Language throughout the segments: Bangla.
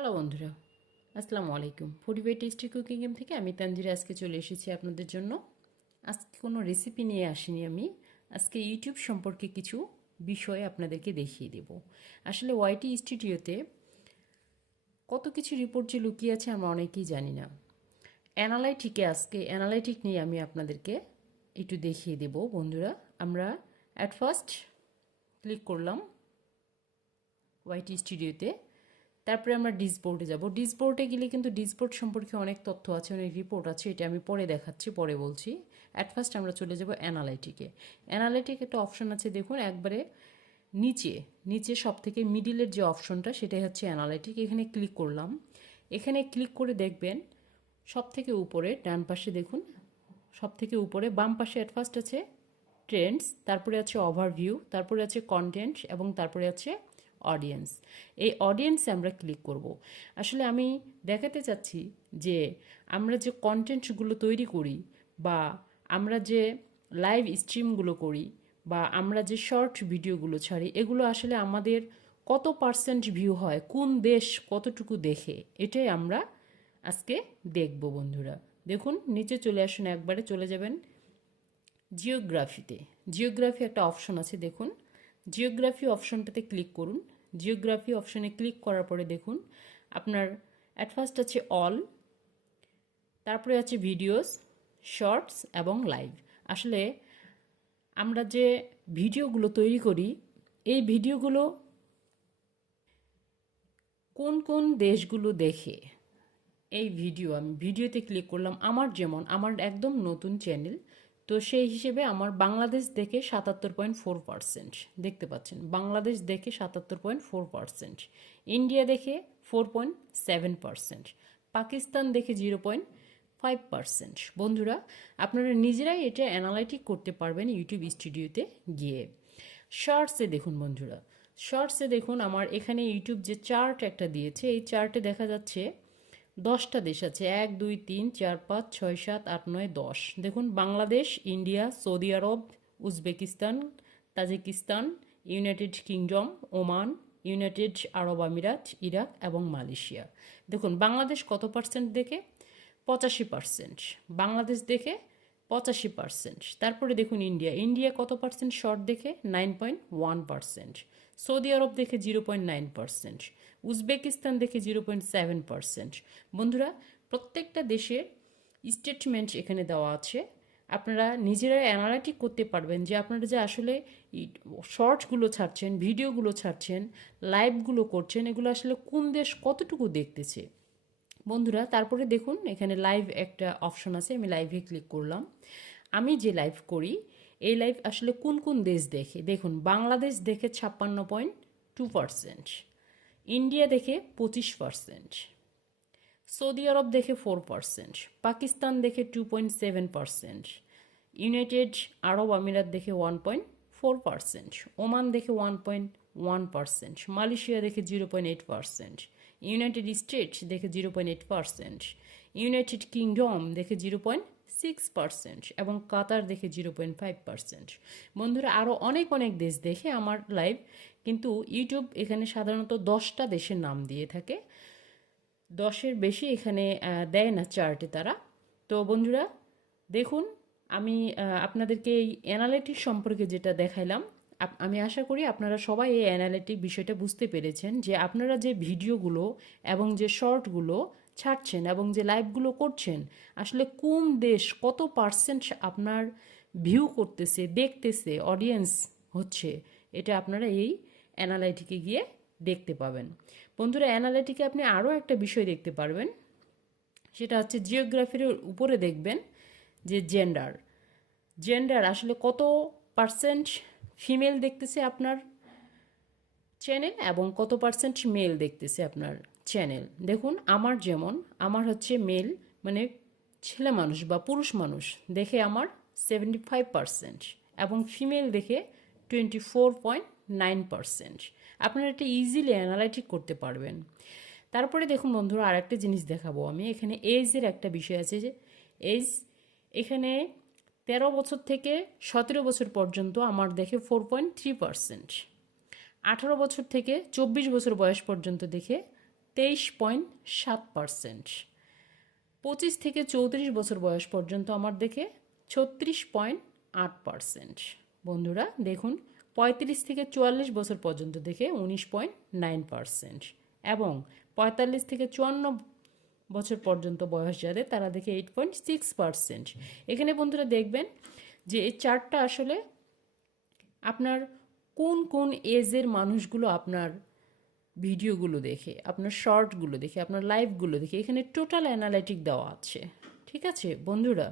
হ্যালো বন্ধুরা, আসসালামু আলাইকুম। Foodie by tasty cooking game থেকে আমি তানজিরা আজকে চলে এসেছি আপনাদের জন্য। আজকে কোনো রেসিপি নিয়ে আসিনি আমি। আজকে ইউটিউব সম্পর্কে কিছু বিষয় আপনাদেরকে দেখিয়ে দেব। আসলে ওয়াইটি স্টুডিওতে কত কিছু রিপোর্ট যে লুকিয়ে আছে আমরা অনেকেই জানি না। আজকে অ্যানালাইটিক নিয়ে আমি আপনাদেরকে একটু দেখিয়ে দেব বন্ধুরা। আমরা অ্যাট ফার্স্ট ক্লিক করলাম ওয়াইটি স্টুডিওতে। তারপরে আমরা ডিসবোর্ডে যাব। ডিসবোর্ডে গেলে কিন্তু ডিসবোর্ড সম্পর্কে অনেক তথ্য আছে, অনেক রিপোর্ট আছে। এটা আমি পরে দেখাচ্ছি, পরে বলছি। অ্যাট ফার্স্ট আমরা চলে যাব অ্যানালাইটিকে। অ্যানালাইটিক একটা অপশন আছে, দেখুন একবারে নিচে নিচে সব থেকে মিডিলের যে অপশনটা সেটাই হচ্ছে অ্যানালাইটিক। এখানে ক্লিক করলাম। এখানে ক্লিক করে দেখবেন সব থেকে উপরে ডান পাশে দেখুন, সব থেকে উপরে বাম পাশে অ্যাট ফার্স্ট আছে ট্রেন্ডস, তারপরে আছে ওভারভিউ, তারপরে আছে কন্টেন্ট এবং তারপরে আছে অডিয়েন্স। এই অডিয়েন্সে আমরা ক্লিক করব। আসলে আমি দেখাতে চাচ্ছি যে আমরা যে কন্টেন্টগুলো তৈরি করি বা আমরা যে লাইভ স্ট্রিমগুলো করি বা আমরা যে শর্ট ভিডিওগুলো ছাড়ি, এগুলো আসলে আমাদের কত পার্সেন্ট ভিউ হয়, কোন দেশ কতটুকু দেখে, এটাই আমরা আজকে দেখব বন্ধুরা। দেখুন নিচে চলে আসুন, একবারে চলে যাবেন জিওগ্রাফিতে। জিওগ্রাফি একটা অপশন আছে, দেখুন জিওগ্রাফি অপশনটাতে ক্লিক করুন। জিওগ্রাফি অপশনে ক্লিক করার পরে দেখুন আপনার অ্যাট ফার্স্ট আছে অল, তারপরে আছে ভিডিওস, শর্টস এবং লাইভ। আসলে আমরা যে ভিডিওগুলো তৈরি করি, এই ভিডিওগুলো কোন কোন দেশগুলো দেখে, এই আমি ভিডিওতে ক্লিক করলাম। আমার একদম নতুন চ্যানেল, তো সেই হিসেবে আমার বাংলাদেশ দেখে 77.4% দেখতে পাচ্ছেন। বাংলাদেশ দেখে 77.4%, ইন্ডিয়া দেখে 4.7%, পাকিস্তান দেখে 0.5%। বন্ধুরা, আপনারা নিজেরাই এটা অ্যানালাইটিক করতে পারবেন ইউটিউব স্টুডিওতে গিয়ে। শর্টসে দেখুন বন্ধুরা, শর্টসে দেখুন আমার এখানে ইউটিউব যে চার্ট একটা দিয়েছে, এই চার্টে দেখা যাচ্ছে 10টা দেশ আছে, 1 2 3 4 5 6 7 8 9 10। দেখুন Bangladesh, India, Saudi Arab, Uzbekistan, Tajikistan, United Kingdom, Oman, United Arab Emirates, Iraq এবং মালয়েশিয়া। দেখুন বাংলাদেশ কত পার্সেন্ট দেখে, 85%। বাংলাদেশ দেখে 85%। তারপরে দেখুন ইন্ডিয়া কত পার্সেন্ট শর্ট দেখে, 9.1%। সৌদি আরব দেখে 0.9%, উজবেকিস্তান দেখে 0.7%। বন্ধুরা, প্রত্যেকটা দেশের স্টেটমেন্ট এখানে দেওয়া আছে। আপনারা নিজেরা অ্যানালাইটিক করতে পারবেন যে আপনারা যে আসলে শর্টসগুলো ছাড়ছেন, ভিডিওগুলো ছাড়ছেন, লাইভগুলো করছেন, এগুলো আসলে কোন দেশ কতটুকু দেখতেছে বন্ধুরা। তারপরে দেখুন এখানে লাইভ একটা অপশন আছে, আমি লাইভে ক্লিক করলাম। আমি যে লাইভ করি, এই লাইভ আসলে কোন কোন দেশ দেখে, দেখুন বাংলাদেশ দেখে 56.2%, ইন্ডিয়া দেখে 25%, সৌদি আরব দেখে 4%, পাকিস্তান দেখে 2.7%, ইউনাইটেড আরব আমিরাত দেখে 1.4%, ওমান দেখে 1.1%, মালয়েশিয়া দেখে 0.8%, ইউনাইটেড স্টেটস দেখে 0.8%, ইউনাইটেড কিংডম দেখে 0.6% এবং কাতার দেখে 0.5%। বন্ধুরা, আরও অনেক অনেক দেশ দেখে আমার লাইভ, কিন্তু ইউটিউব এখানে সাধারণত 10টা দেশের নাম দিয়ে থাকে, 10-এর বেশি এখানে দেয় না চার্টে তারা। তো বন্ধুরা দেখুন, আমি আপনাদেরকে এই অ্যানালিটিক সম্পর্কে যেটা দেখাইলাম, আমি আশা করি আপনারা সবাই এই অ্যানালিটিক বিষয়টা বুঝতে পেরেছেন যে আপনারা যে ভিডিওগুলো এবং যে শর্টগুলো ছাড়ছেন এবং যে লাইভগুলো করছেন, আসলে কোন দেশ কত পার্সেন্ট আপনার ভিউ করতেছে, দেখতেছে, অডিয়েন্স হচ্ছে, এটা আপনারা এই অ্যানালাইটিকে গিয়ে দেখতে পাবেন। বন্ধুরা, অ্যানালাইটিকে আপনি আরও একটা বিষয় দেখতে পারবেন, সেটা হচ্ছে জিওগ্রাফির উপরে দেখবেন যে জেন্ডার। জেন্ডার আসলে কত পার্সেন্ট ফিমেল দেখতেছে আপনার চ্যানেল এবং কত পার্সেন্ট মেল দেখতেছে আপনার চ্যানেল। দেখুন আমার হচ্ছে মেল, মানে ছেলে মানুষ বা পুরুষ মানুষ দেখে আমার 75% এবং ফিমেল দেখে 24.9%। আপনারা এটা ইজিলি অ্যানালাইটিক করতে পারবেন। তারপরে দেখুন বন্ধুরা, আরেকটা জিনিস দেখাবো আমি। এখানে এজের একটা বিষয় আছে, যে এজ এখানে 13 বছর থেকে 17 বছর পর্যন্ত আমার দেখে 4.3%, 18 বছর থেকে 24 বছর বয়স পর্যন্ত দেখে 23.7%। 25 থেকে 34 বছর বয়স পর্যন্ত আমার দেখে 36.8%। বন্ধুরা দেখুন, 35 থেকে 44 বছর পর্যন্ত দেখে 19.9%, এবং 45 থেকে 54 বছর পর্যন্ত বয়স যাদের তারা দেখে 8.6%। এখানে বন্ধুরা দেখবেন যে এই চার্টটা আসলে আপনার কোন কোন এজের মানুষগুলো আপনার ভিডিওগুলো দেখে, আপনার শর্টগুলো দেখে, আপনার লাইভগুলো দেখে, এখানে টোটাল অ্যানালাইটিক দেওয়া আছে। ঠিক আছে বন্ধুরা,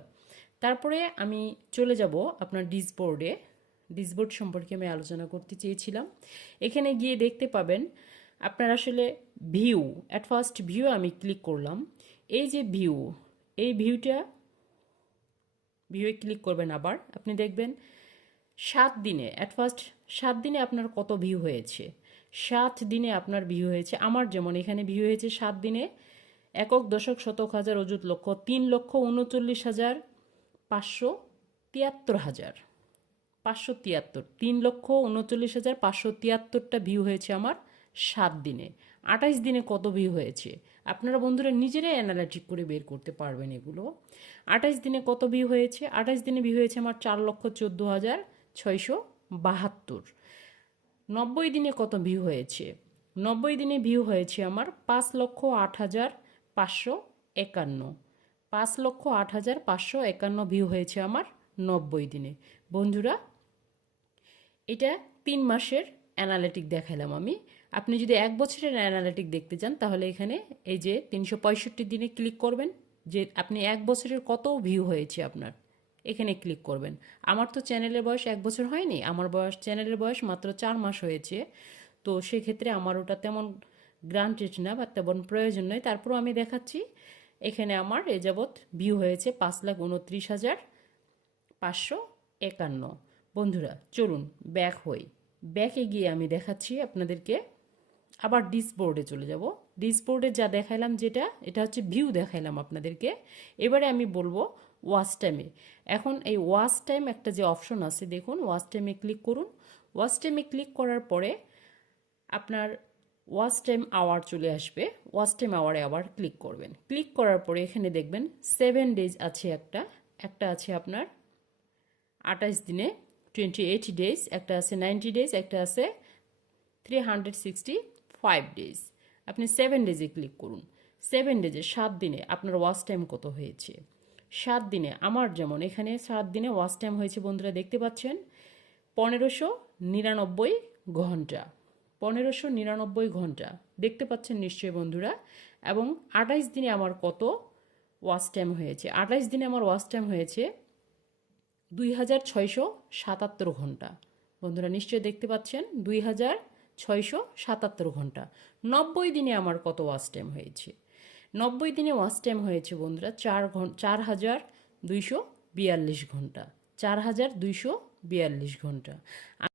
তারপরে আমি চলে যাব আপনার ডিসবোর্ডে। ডিসবোর্ড সম্পর্কে আমি আলোচনা করতে চেয়েছিলাম। এখানে গিয়ে দেখতে পাবেন আপনার আসলে ভিউ, অ্যাট ফার্স্ট ভিউ আমি ক্লিক করলাম। এই যে ভিউ, এই ভিউয়ে ক্লিক করবেন, আবার আপনি দেখবেন 7 দিনে, অ্যাট ফার্স্ট 7 দিনে আপনার কত ভিউ হয়েছে। 7 দিনে আপনার ভিউ হয়েছে, আমার যেমন এখানে ভিউ হয়েছে 7 দিনে একক দশক শতক হাজার অযুত লক্ষ 3,39,573 573, 3,39,573টা ভিউ হয়েছে আমার 7 দিনে। 28 দিনে কত ভিউ হয়েছে আপনারা বন্ধুরা নিজেরাই অ্যানালাইটিক করে বের করতে পারবেন এগুলো। 28 দিনে কত ভিউ হয়েছে? 28 দিনে ভিউ হয়েছে আমার 4,14,672। 90 দিনে কত ভিউ হয়েছে? 90 দিনে ভিউ হয়েছে আমার 5,08,551। 5,08,551 ভিউ হয়েছে আমার 90 দিনে। বন্ধুরা এটা 3 মাসের অ্যানালিটিক দেখালাম আমি। আপনি যদি 1 বছরের অ্যানালিটিক দেখতে চান তাহলে এখানে এই যে 365 দিনে ক্লিক করবেন, যে আপনি 1 বছরের কত ভিউ হয়েছে আপনার, এখানে ক্লিক করবেন। আমার তো চ্যানেলের বয়স 1 বছর হয়নি, আমার চ্যানেলের বয়স মাত্র 4 মাস হয়েছে। তো সেক্ষেত্রে আমার ওটা তেমন গ্রান্টেড না বা তেমন প্রয়োজন নয়। তারপরও আমি দেখাচ্ছি, এখানে আমার এ যাবৎ ভিউ হয়েছে 5,29,551। বন্ধুরা চলুন ব্যাক হই। ব্যাকে গিয়ে আমি দেখাচ্ছি আপনাদেরকে, আবার ডিসবোর্ডে চলে যাব। ডিসবোর্ডে যা দেখাইলাম, এটা হচ্ছে ভিউ দেখাইলাম আপনাদেরকে। এবারে আমি বলবো ওয়াচ টাইমে। এখন এই ওয়াচ টাইম একটা যে অপশন আছে দেখুন, ওয়াচ টাইমে ক্লিক করুন। ওয়াচ টাইমে ক্লিক করার পরে আপনার ওয়াচ টাইম আওয়ার চলে আসবে। ওয়াচ টাইম আওয়ারে আবার ক্লিক করবেন। ক্লিক করার পরে এখানে দেখবেন 7 ডেজ আছে, একটা আছে আপনার 28 দিনে 28 ডেজ, একটা আছে 90 ডেজ, একটা আছে 365 ডেজ। আপনি 7 ডেজে ক্লিক করুন। 7 ডেজে 7 দিনে আপনার ওয়াচ টাইম কত হয়েছে? 7 দিনে আমার যেমন এখানে 7 দিনে ওয়াচ টাইম হয়েছে বন্ধুরা দেখতে পাচ্ছেন 1599 ঘন্টা। 1599 ঘন্টা দেখতে পাচ্ছেন নিশ্চয়ই বন্ধুরা। এবং 28 দিনে আমার কত ওয়াচ টাইম হয়েছে? 28 দিনে আমার ওয়াচ টাইম হয়েছে 2,677 ঘন্টা। বন্ধুরা নিশ্চয়ই দেখতে পাচ্ছেন 2,677 ঘন্টা। 90 দিনে আমার কত ওয়াচ টাইম হয়েছে? 90 দিনে ওয়াচ টাইম হয়েছে বন্ধুরা 4,242 ঘন্টা। 4,242 ঘন্টা।